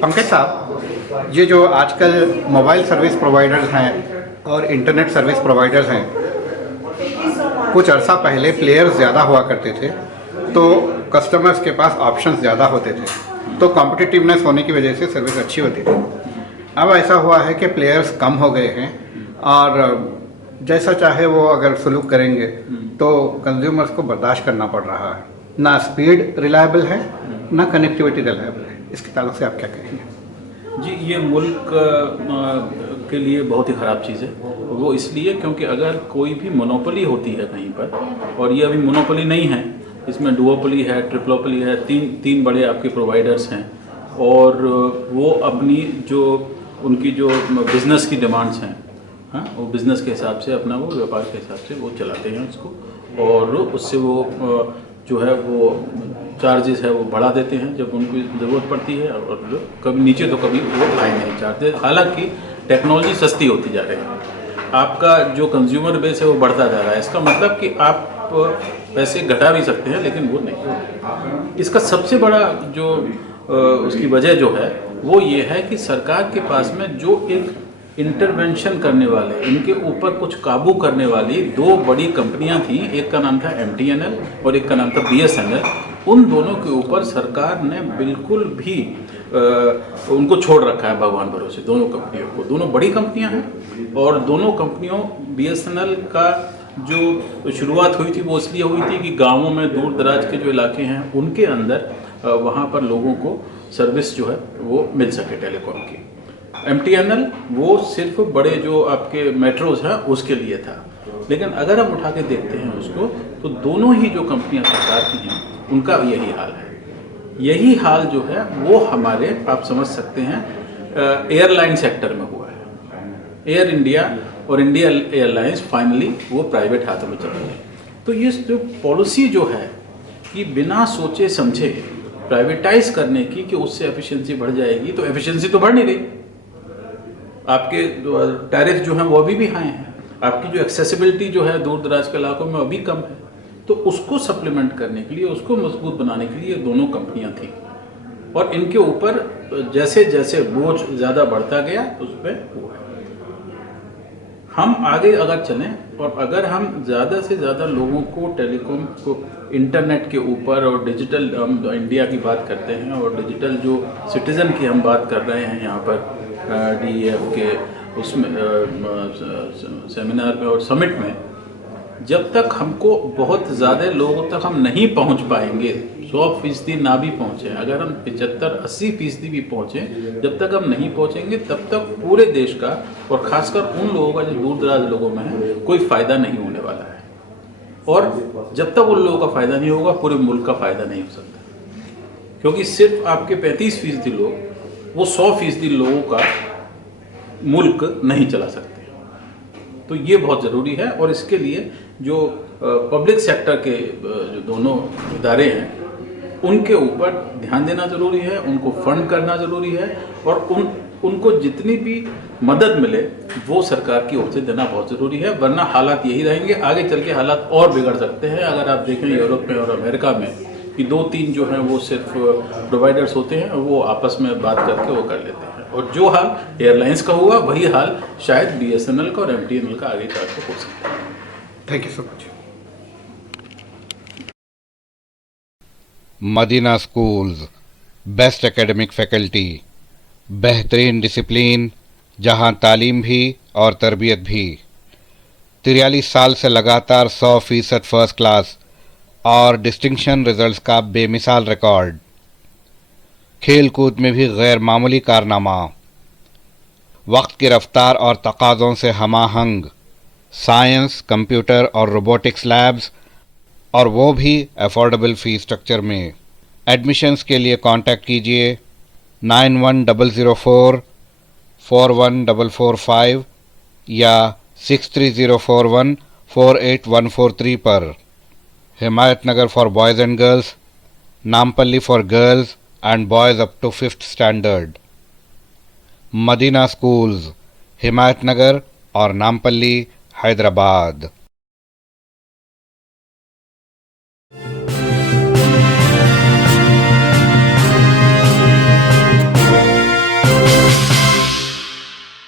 पंकज साहब, ये जो आजकल मोबाइल सर्विस प्रोवाइडर्स हैं और इंटरनेट सर्विस प्रोवाइडर्स हैं, कुछ अर्सा पहले प्लेयर्स ज़्यादा हुआ करते थे तो कस्टमर्स के पास ऑप्शंस ज़्यादा होते थे, तो कॉम्पिटिटिवनेस होने की वजह से सर्विस अच्छी होती थी। अब ऐसा हुआ है कि प्लेयर्स कम हो गए हैं और जैसा चाहे वो अगर सलूक करेंगे तो कंज्यूमर्स को बर्दाश्त करना पड़ रहा है। ना स्पीड रिलायबल है, ना कनेक्टिविटी रिलायबल है। इसके ताल्लुक से आप क्या कहेंगे? जी, ये मुल्क के लिए बहुत ही ख़राब चीज़ है। वो इसलिए क्योंकि अगर कोई भी मोनोपोली होती है कहीं पर, और ये अभी मोनोपोली नहीं है, इसमें डुओपोली है, ट्रिप्लोपोली है, तीन बड़े आपके प्रोवाइडर्स हैं, और वो अपनी जो उनकी जो बिज़नेस की डिमांड्स हैं, हाँ, वो बिज़नेस के हिसाब से अपना वो व्यापार के हिसाब से वो चलाते हैं उसको, और उससे वो जो है वो चार्जेस है वो बढ़ा देते हैं जब उनको ज़रूरत पड़ती है, और कभी नीचे तो कभी वो हाई नहीं चाहते। हालांकि टेक्नोलॉजी सस्ती होती जा रही है, आपका जो कंज्यूमर बेस है वो बढ़ता जा रहा है। इसका मतलब कि आप पैसे घटा भी सकते हैं, लेकिन वो नहीं। इसका सबसे बड़ा जो उसकी वजह जो है वो ये है कि सरकार के पास में जो एक इंटरवेंशन करने वाले, इनके ऊपर कुछ काबू करने वाली दो बड़ी कंपनियां थी, एक का नाम था MTNL और एक का नाम था BSNL। उन दोनों के ऊपर सरकार ने बिल्कुल भी उनको छोड़ रखा है भगवान भरोसे, दोनों कंपनियों को। दोनों बड़ी कंपनियां हैं, और दोनों कंपनियों, BSNL का जो शुरुआत हुई थी वो इसलिए हुई थी कि गाँवों में, दूर दराज के जो इलाके हैं उनके अंदर वहाँ पर लोगों को सर्विस जो है वो मिल सके टेलीकॉम की। MTNL वो सिर्फ बड़े जो आपके मेट्रोज हैं उसके लिए था। लेकिन अगर हम उठा के देखते हैं उसको, तो दोनों ही जो कंपनियां सरकार की हैं उनका यही हाल है। यही हाल जो है वो हमारे, आप समझ सकते हैं, एयरलाइन सेक्टर में हुआ है। एयर इंडिया और इंडिया एयरलाइंस फाइनली वो प्राइवेट हाथों में चली गई। तो ये जो पॉलिसी जो है कि बिना सोचे समझे प्राइवेटाइज करने की, कि उससे एफिशिएंसी बढ़ जाएगी, तो एफिशिएंसी तो बढ़ नहीं रही। आपके टैरिफ जो हैं वो अभी भी हाई हैं, आपकी जो एक्सेसिबिलिटी जो है दूर दराज के इलाकों में अभी कम है। तो उसको सप्लीमेंट करने के लिए, उसको मजबूत बनाने के लिए दोनों कंपनियां थी, और इनके ऊपर जैसे जैसे बोझ ज़्यादा बढ़ता गया उस पर हुआ है। हम आगे अगर चलें और अगर हम ज़्यादा से ज़्यादा लोगों को टेलीकॉम को, इंटरनेट के ऊपर और डिजिटल, हम इंडिया की बात करते हैं और डिजिटल जो सिटीज़न की हम बात कर रहे हैं यहाँ पर DEF के उसमें सेमिनार में और समिट में, जब तक हमको बहुत ज़्यादा लोगों तक हम नहीं पहुँच पाएंगे, 100% ना भी पहुँचे, अगर हम 75-80% भी पहुँचे, जब तक हम नहीं पहुँचेंगे तब तक पूरे देश का, और ख़ासकर उन लोगों का जो दूर दराज लोगों में है, कोई फ़ायदा नहीं होने वाला है। और जब तक उन लोगों का फ़ायदा नहीं होगा, पूरे मुल्क का फ़ायदा नहीं हो सकता, क्योंकि सिर्फ आपके 35% लोग वो 100% लोगों का मुल्क नहीं चला सकते। तो ये बहुत ज़रूरी है, और इसके लिए जो पब्लिक सेक्टर के जो दोनों इदारे हैं उनके ऊपर ध्यान देना ज़रूरी है, उनको फंड करना ज़रूरी है, और उनको जितनी भी मदद मिले वो सरकार की ओर से देना बहुत ज़रूरी है। वरना हालात यही रहेंगे, आगे चल के हालात और बिगड़ सकते हैं। अगर आप देखें यूरोप में और अमेरिका में कि 2-3 जो हैं वो सिर्फ प्रोवाइडर्स होते हैं, और वो आपस में बात करके वो कर लेते हैं, और जो हाल एयरलाइंस का हुआ वही हाल शायद BSNL का और MTNL का आगे चल के हो सकता है। Thank you so much. Madina schools, best academic faculty, बेहतरीन डिसिप्लिन, जहां तालीम भी और तरबियत भी। 43 साल से लगातार 100% फर्स्ट क्लास और डिस्टिंक्शन रिजल्ट्स का बेमिसाल रिकॉर्ड। खेल कूद में भी गैर मामूली कारनामा। वक्त की रफ्तार और तकाज़ों से हमाहंग साइंस, कंप्यूटर और रोबोटिक्स लैब्स, और वो भी अफोर्डेबल फ़ीस स्ट्रक्चर में। एडमिशन्स के लिए कांटेक्ट कीजिए 9100441445 या 6304148143 पर। Himayat Nagar for boys and girls, Nampally for girls and boys up to 5th standard. Madina schools, Himayat Nagar और नामपल्ली, हैदराबाद।